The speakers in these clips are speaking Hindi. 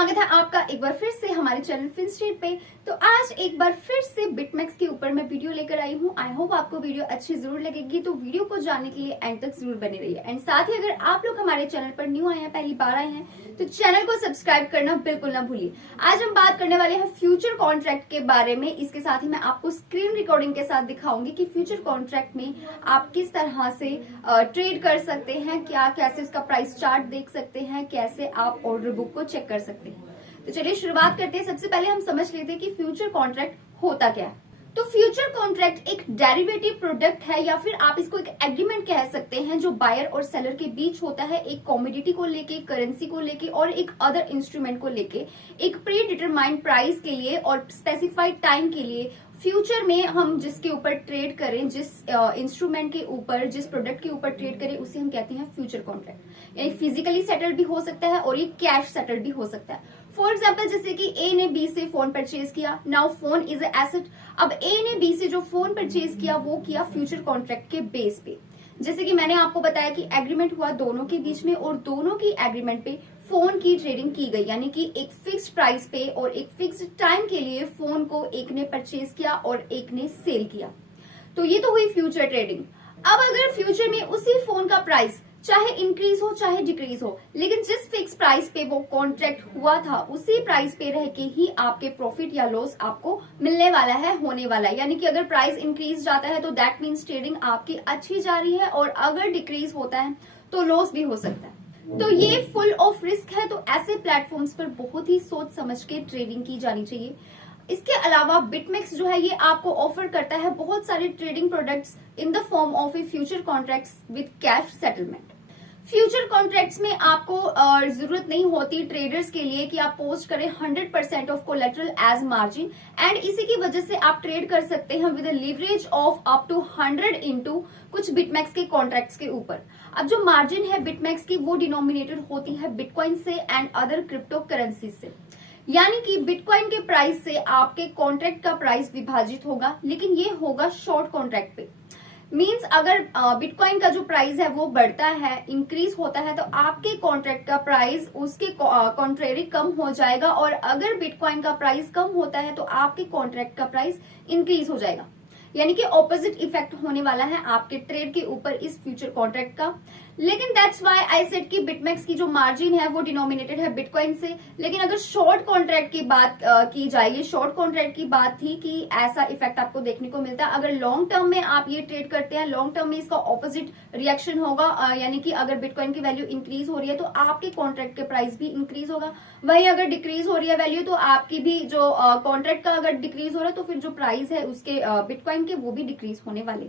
स्वागत है आपका एक बार फिर से हमारे चैनल फिनस्ट्रीट पे। तो आज एक बार फिर से बिटमैक्स के ऊपर मैं वीडियो लेकर आई हूँ। आई होप आपको वीडियो अच्छी जरूर लगेगी, तो वीडियो को जानने के लिए एंड तक जरूर बने रहिए। एंड साथ ही अगर आप लोग हमारे चैनल पर न्यू आए हैं, पहली बार आए हैं, तो चैनल को सब्सक्राइब करना बिल्कुल ना भूलिए। आज हम बात करने वाले हैं फ्यूचर कॉन्ट्रैक्ट के बारे में। इसके साथ ही मैं आपको स्क्रीन रिकॉर्डिंग के साथ दिखाऊंगी कि फ्यूचर कॉन्ट्रैक्ट में आप किस तरह से ट्रेड कर सकते हैं, कैसे उसका प्राइस चार्ट देख सकते हैं, कैसे आप ऑर्डर बुक को चेक कर सकते हैं। तो चलिए शुरुआत करते हैं। सबसे पहले हम समझ लेते हैं कि फ्यूचर कॉन्ट्रैक्ट होता क्या है। तो फ्यूचर कॉन्ट्रैक्ट एक डेरिवेटिव प्रोडक्ट है, या फिर आप इसको एक एग्रीमेंट कह सकते हैं, जो बायर और सेलर के बीच होता है, एक कमोडिटी को लेके, करेंसी को लेके और एक अदर इंस्ट्रूमेंट को लेके, एक प्री डिटरमाइंड प्राइस के लिए और स्पेसिफाइड टाइम के लिए। फ्यूचर में हम जिसके ऊपर ट्रेड करें, जिस इंस्ट्रूमेंट के ऊपर, जिस प्रोडक्ट के ऊपर ट्रेड करें, उसे हम कहते हैं फ्यूचर कॉन्ट्रैक्ट। यानी फिजिकली सेटल भी हो सकता है और ये कैश सेटल भी हो सकता है। फॉर एग्जाम्पल, जैसे कि ए ने बी से फोन परचेज किया, now phone is a asset. अब ए ने बी से जो फोन परचेज किया वो किया फ्यूचर कॉन्ट्रैक्ट के बेस पे। जैसे कि मैंने आपको बताया कि एग्रीमेंट हुआ दोनों के बीच में और दोनों की एग्रीमेंट पे फोन की ट्रेडिंग की गई, यानी कि एक फिक्स्ड प्राइस पे और एक फिक्स्ड टाइम के लिए फोन को एक ने परचेज किया और एक ने सेल किया। तो ये तो हुई फ्यूचर ट्रेडिंग। अब अगर फ्यूचर में उसी फोन का प्राइस चाहे इंक्रीज हो चाहे डिक्रीज हो, लेकिन जिस फिक्स प्राइस पे वो कॉन्ट्रैक्ट हुआ था उसी प्राइस पे रह के ही आपके प्रॉफिट या लॉस आपको मिलने वाला है, होने वाला है। यानी कि अगर प्राइस इंक्रीज जाता है तो दैट मीन्स ट्रेडिंग आपकी अच्छी जा रही है, और अगर डिक्रीज होता है तो लॉस भी हो सकता है। तो ये फुल ऑफ रिस्क है, तो ऐसे प्लेटफॉर्म्स पर बहुत ही सोच समझ के ट्रेडिंग की जानी चाहिए। इसके अलावा बिटमैक्स जो है ये आपको ऑफर करता है बहुत सारे trading products in the form of A future contracts with cash settlement. Future contracts में आपको जरूरत नहीं होती ट्रेडर्स के लिए कि आप पोस्ट करें 100% of collateral as margin, and इसी की वजह से आप ट्रेड कर सकते हैं with leverage of up to 100 into कुछ बिटमैक्स के कॉन्ट्रैक्ट्स के ऊपर। अब जो मार्जिन है बिटमैक्स की वो डिनोमिनेटेड होती है बिटकॉइन से एंड अदर क्रिप्टो करेंसी से। यानी कि बिटकॉइन के प्राइस से आपके कॉन्ट्रैक्ट का प्राइस विभाजित होगा, लेकिन ये होगा शॉर्ट कॉन्ट्रैक्ट पे। मींस अगर बिटकॉइन का जो प्राइस है वो बढ़ता है, इंक्रीज होता है, तो आपके कॉन्ट्रैक्ट का प्राइस उसके कॉन्ट्रेरी कम हो जाएगा, और अगर बिटकॉइन का प्राइस कम होता है तो आपके कॉन्ट्रैक्ट का प्राइस इंक्रीज हो जाएगा। यानी कि ऑपोजिट इफेक्ट होने वाला है आपके ट्रेड के ऊपर इस फ्यूचर कॉन्ट्रैक्ट का। लेकिन दैट्स व्हाई आई सेड कि बिटमैक्स की जो मार्जिन है वो डिनोमिनेटेड है बिटकॉइन से। लेकिन अगर शॉर्ट कॉन्ट्रैक्ट की बात की जाए, ये शॉर्ट कॉन्ट्रैक्ट की बात थी कि ऐसा इफेक्ट आपको देखने को मिलता है। अगर लॉन्ग टर्म में आप ये ट्रेड करते हैं, लॉन्ग टर्म में इसका ऑपोजिट रिएक्शन होगा। यानी कि अगर बिटकॉइन की वैल्यू इंक्रीज हो रही है तो आपके कॉन्ट्रैक्ट के प्राइस भी इंक्रीज होगा। वही अगर डिक्रीज हो रही है वैल्यू, तो आपकी भी जो कॉन्ट्रैक्ट का अगर डिक्रीज हो रहा है तो फिर जो प्राइस है उसके बिटकॉइन के वो भी डिक्रीज होने वाले।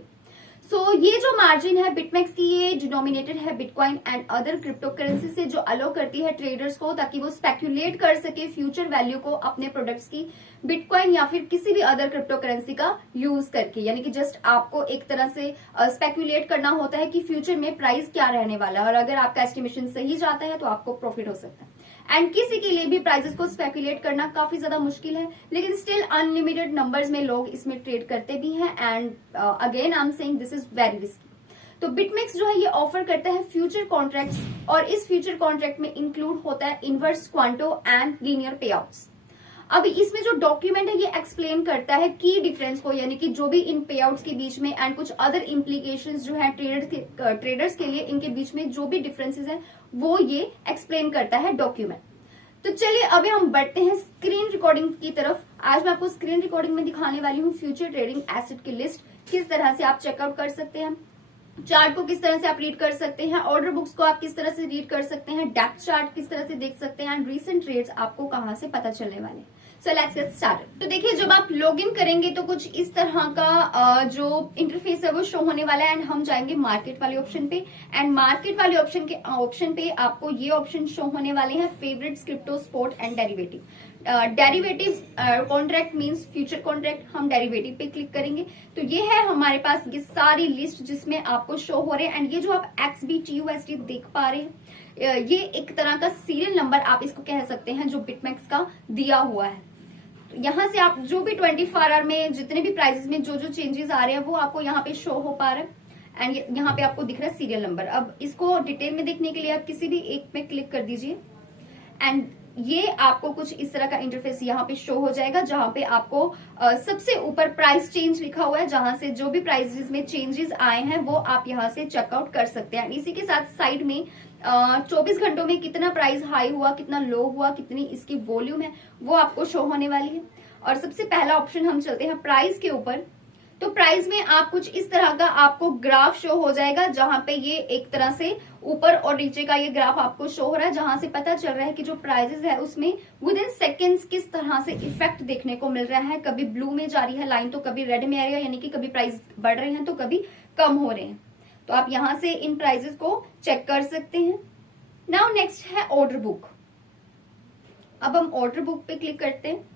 सो ये जो मार्जिन है बिटमैक्स की, ये डिनोमिनेटेड है bitcoin and other crypto currency से, जो अलो करती है ट्रेडर्स को ताकि वो स्पेक्यूलेट कर सके फ्यूचर वैल्यू को अपने प्रोडक्ट्स की बिटकॉइन या फिर किसी भी अदर क्रिप्टो करेंसी का यूज करके। यानी कि जस्ट आपको एक तरह से स्पेक्यूलेट करना होता है कि फ्यूचर में प्राइस क्या रहने वाला है, और अगर आपका एस्टिमेशन सही जाता है तो आपको प्रॉफिट हो सकता है। एंड किसी के लिए भी प्राइसेस को स्पेक्यूलेट करना काफी ज्यादा मुश्किल है, लेकिन स्टिल अनलिमिटेड नंबर्स में लोग इसमें ट्रेड करते भी हैं। And again I am saying this is very risky. तो बिटमैक्स जो है ये ऑफर करता है फ्यूचर कॉन्ट्रैक्ट्स, और इस फ्यूचर कॉन्ट्रैक्ट में इंक्लूड होता है इनवर्स क्वांटो एंड लीनियर पे आउट्स। अब इसमें जो डॉक्यूमेंट है ये एक्सप्लेन करता है की डिफरेंस को, यानी कि जो भी इन पे आउट्स के बीच में एंड कुछ अदर इम्प्लीकेशंस जो है ट्रेडर्स के लिए, इनके बीच में जो भी डिफरेंसेस है वो ये एक्सप्लेन करता है डॉक्यूमेंट। तो चलिए अभी हम बढ़ते हैं स्क्रीन रिकॉर्डिंग की तरफ। आज मैं आपको स्क्रीन रिकॉर्डिंग में दिखाने वाली हूँ फ्यूचर ट्रेडिंग एसेट की लिस्ट, किस तरह से आप चेकआउट कर सकते हैं, चार्ट को किस तरह से आप रीड कर सकते हैं, ऑर्डर बुक्स को आप किस तरह से रीड कर सकते हैं, डेप्थ चार्ट किस तरह से देख सकते हैं, एंड रीसेंट ट्रेड्स आपको कहां से पता चलने वाले हैं। So let's get started. तो देखिए, जब आप लॉग इन करेंगे तो कुछ इस तरह का जो इंटरफेस है वो शो होने वाला है, एंड हम जाएंगे मार्केट वाले ऑप्शन पे। एंड मार्केट वाले ऑप्शन पे आपको ये ऑप्शन शो होने वाले हैं, favourites, crypto, spot and derivative. Derivative contract means future contract, हम डेरिवेटिव पे क्लिक करेंगे तो ये है हमारे पास ये सारी लिस्ट जिसमें आपको शो हो रहे हैं। एंड ये जो आप XBTUSD देख पा रहे हैं, ये एक तरह का सीरियल नंबर आप इसको कह सकते हैं जो बिटमैक्स का दिया हुआ है। यहाँ से आप जो भी 24 आवर में जितने भी प्राइसेस में जो जो चेंजेस आ रहे हैं वो आपको यहाँ पे शो हो पा रहा है। एंड यहाँ पे आपको दिख रहा है सीरियल नंबर। अब इसको डिटेल में देखने के लिए आप किसी भी एक में क्लिक कर दीजिए, एंड ये आपको कुछ इस तरह का इंटरफेस यहाँ पे शो हो जाएगा, जहां पे आपको सबसे ऊपर प्राइस चेंज लिखा हुआ है, जहां से जो भी प्राइसेस में चेंजेस आए हैं वो आप यहाँ से चेकआउट कर सकते हैं। इसी के साथ साइड में 24 घंटों में कितना प्राइस हाई हुआ, कितना लो हुआ, कितनी इसकी वॉल्यूम है, वो आपको शो होने वाली है। और सबसे पहला ऑप्शन हम चलते हैं प्राइस के ऊपर। तो प्राइस में आप कुछ इस तरह का आपको ग्राफ शो हो जाएगा, जहां पे ये एक तरह से ऊपर और नीचे का ये ग्राफ आपको शो हो रहा है, जहां से पता चल रहा है कि जो प्राइसेस है उसमें विद इन सेकेंड्स किस तरह से इफेक्ट देखने को मिल रहा है। कभी ब्लू में जा रही है लाइन तो कभी रेड में आ रही है, यानी कि कभी प्राइस बढ़ रहे हैं तो कभी कम हो रहे हैं। तो आप यहां से इन प्राइसेस को चेक कर सकते हैं। नाउ नेक्स्ट है ऑर्डर बुक। अब हम ऑर्डर बुक पे क्लिक करते हैं।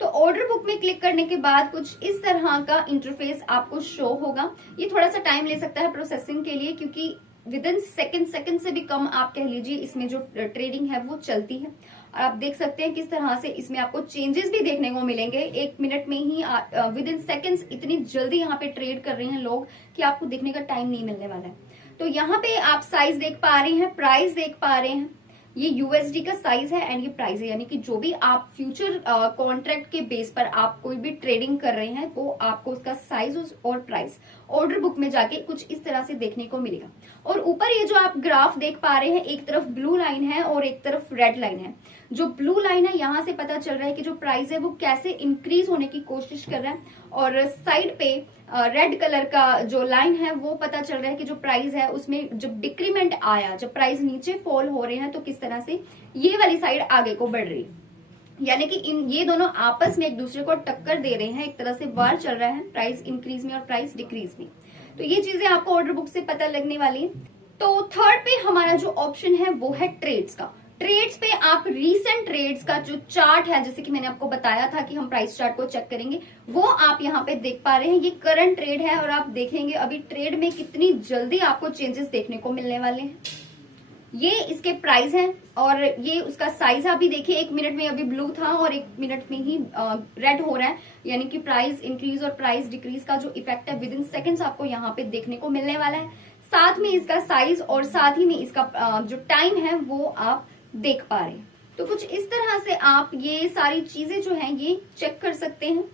तो ऑर्डर बुक में क्लिक करने के बाद कुछ इस तरह का इंटरफेस आपको शो होगा। ये थोड़ा सा टाइम ले सकता है प्रोसेसिंग के लिए, क्योंकि विद इन सेकंड से भी कम आप कह लीजिए इसमें जो ट्रेडिंग है वो चलती है। और आप देख सकते हैं किस तरह से इसमें आपको चेंजेस भी देखने को मिलेंगे। 1 मिनट में ही विद इन सेकेंड्स इतनी जल्दी यहाँ पे ट्रेड कर रहे हैं लोग कि आपको देखने का टाइम नहीं मिलने वाला है। तो यहाँ पे आप साइज देख पा रहे हैं, प्राइस देख पा रहे हैं, ये यूएसडी का साइज है एंड ये प्राइस है, यानी कि जो भी आप फ्यूचर कॉन्ट्रैक्ट के बेस पर आप कोई भी ट्रेडिंग कर रहे हैं वो आपको उसका साइज और प्राइस ऑर्डर बुक में जाके कुछ इस तरह से देखने को मिलेगा। और ऊपर ये जो आप ग्राफ देख पा रहे हैं, एक तरफ ब्लू लाइन है और एक तरफ रेड लाइन है। जो ब्लू लाइन है यहाँ से पता चल रहा है कि जो प्राइस है वो कैसे इंक्रीज होने की कोशिश कर रहा है, और साइड पे रेड कलर का जो लाइन है वो पता चल रहा है कि जो प्राइस है उसमें जब डिक्रीमेंट आया, जब प्राइस नीचे फॉल हो रहे हैं तो किस तरह से ये वाली साइड आगे को बढ़ रही है। यानी कि ये दोनों आपस में एक दूसरे को टक्कर दे रहे हैं, एक तरह से वार चल रहा है प्राइस इंक्रीज में और प्राइस डिक्रीज में। तो ये चीजें आपको ऑर्डर बुक से पता लगने वाली है। तो थर्ड पे हमारा जो ऑप्शन है वो है ट्रेड्स का। ट्रेड्स पे आप रीसेंट ट्रेड्स का जो चार्ट है, जैसे कि मैंने आपको बताया था कि हम प्राइस चार्ट को चेक करेंगे, वो आप यहाँ पे देख पा रहे हैं। ये करंट ट्रेड है और आप देखेंगे अभी ट्रेड में कितनी जल्दी आपको चेंजेस देखने को मिलने वाले हैं। ये इसके प्राइस हैं और ये उसका साइज अभी देखिए, 1 मिनट में अभी ब्लू था और 1 मिनट में ही रेड हो रहा है, यानी कि प्राइस इंक्रीज और प्राइस डिक्रीज का जो इफेक्ट है विद इन सेकेंड्स आपको यहाँ पे देखने को मिलने वाला है। साथ में इसका साइज और साथ ही में इसका जो टाइम है वो आप देख पा रहे हैं। तो कुछ इस तरह से आप ये सारी चीजें जो हैं ये चेक कर सकते हैं।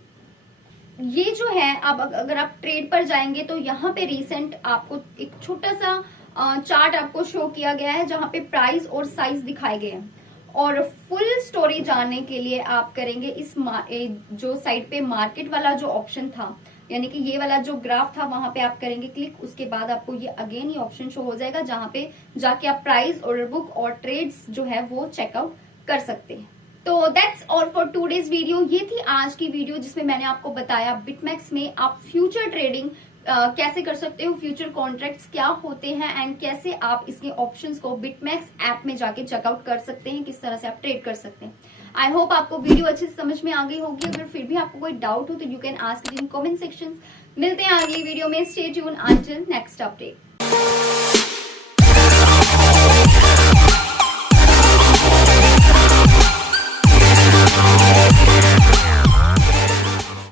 ये जो है अब अगर आप ट्रेड पर जाएंगे तो यहाँ पे रिसेंट आपको एक छोटा सा चार्ट आपको शो किया गया है, जहां पे प्राइस और साइज दिखाए गए हैं। और फुल स्टोरी जानने के लिए आप करेंगे इस जो साइड पे मार्केट वाला जो ऑप्शन था, यानी कि ये वाला जो ग्राफ था, वहां पे आप करेंगे क्लिक। उसके बाद आपको ये अगेन ये ऑप्शन शो हो जाएगा, जहां पे जाके आप प्राइस, ऑर्डर बुक और ट्रेड्स जो है वो चेकआउट कर सकते हैं। तो that's all for today's video. ये थी आज की वीडियो जिसमें मैंने आपको बताया बिटमैक्स में आप फ्यूचर ट्रेडिंग कैसे कर सकते हो, फ्यूचर कॉन्ट्रैक्ट्स क्या होते हैं एंड कैसे आप इसके ऑप्शंस को बिटमैक्स ऐप में जाके चेकआउट कर सकते हैं, किस तरह से आप ट्रेड कर सकते हैं। आई होप आपको वीडियो अच्छे से समझ में आ गई होगी। अगर फिर भी आपको कोई डाउट हो तो you can ask in comment section. मिलते हैं अगली वीडियो में। Stay tune until next update.